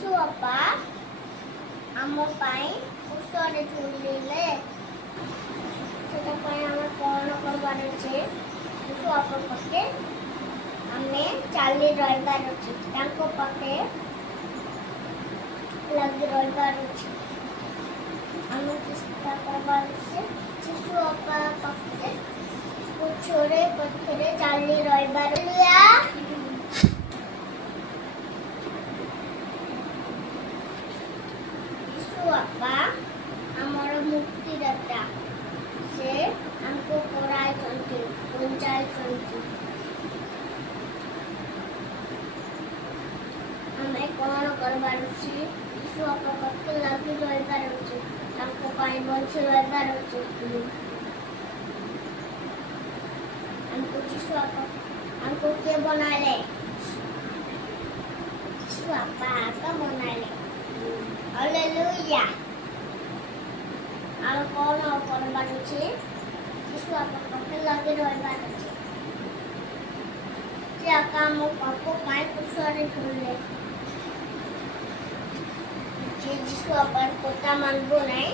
ଯୀଶୁ ବାପା ଆମ ପାଇଁ କୁଶରେ ଝୁଲିଲେ ସେଟା ପାଇଁ ଆମେ କଣ କରିବାର ଅଛି? ଯୀଶୁ ବାପା ପାଖେ ଆମେ ଚାଲି ରହିବାର ଅଛି, ତାଙ୍କ ପାଖେ ଲାଗି ରହିବାର ଅଛି। ଆମେ ଚେଷ୍ଟା କରିବାର ଅଛି ଯୀଶୁ ବାପା ପାଖେ ପଛରେ ପଛରେ ଚାଲି ରହିବାର। ଯୀଶୁ ବାପା ଆମର ମୁକ୍ତିଦାତା, ସେ ଆମକୁ କରାଇଛନ୍ତି, ବଞ୍ଚାଇଛନ୍ତି। ଆମେ କଣ କରିବାର ଅଛି? ଯୀଶୁ ବାପା ପାଖେ ଲାଗି ରହିବାର ଅଛି, ତାଙ୍କ ପାଇଁ ବଞ୍ଚି ରହିବାର ଅଛି। हमको यीशु आपा हमको क्या बनाले? यीशु आपा का बनाले। हालेलुया। हम कौन करबार अछि? यीशु आपा पाखे लागि रहबार अछि। जे काम पापो काय कुसरे झुलले। जे यीशु आपा कोता मानबो नाही,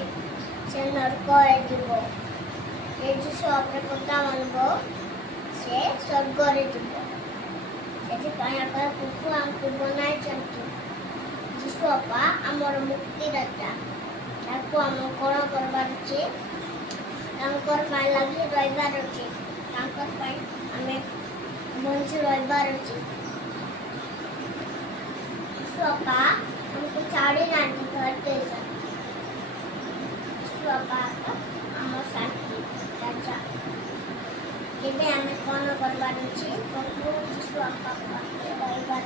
से नरक हेजिबो। जे यीशु आपा कोता मानबो से स्वर्गरे जिबो। ସେଥିପାଇଁ ଆପଣ ପ୍ରଭୁ ଆମକୁ ବନାଇଛନ୍ତି। ଯୀଶୁ ବାପା ଆମର ମୁକ୍ତିଦାତା, ତାକୁ ଆମେ କଣ କରିବାର ଅଛି? ତାଙ୍କର ପାଇଁ ଲାଗି ରହିବାର ଅଛି, ତାଙ୍କର ପାଇଁ ଆମେ ବଞ୍ଚି ରହିବାର ଅଛି। ଯୀଶୁ ବାପା ଆମକୁ ଛାଡ଼ି ନାହାନ୍ତି, ଧରି ଦେଇଛନ୍ତି। ଯୀଶୁ ବାପା ଆମ ଶାନ୍ତି ରାଜା। ଏବେ ଆମେ କଣ କରିବାର ଅଛି? ପ୍ରଭୁ ଯୀଶୁ ବାପା ପାଖେ ରହିବାର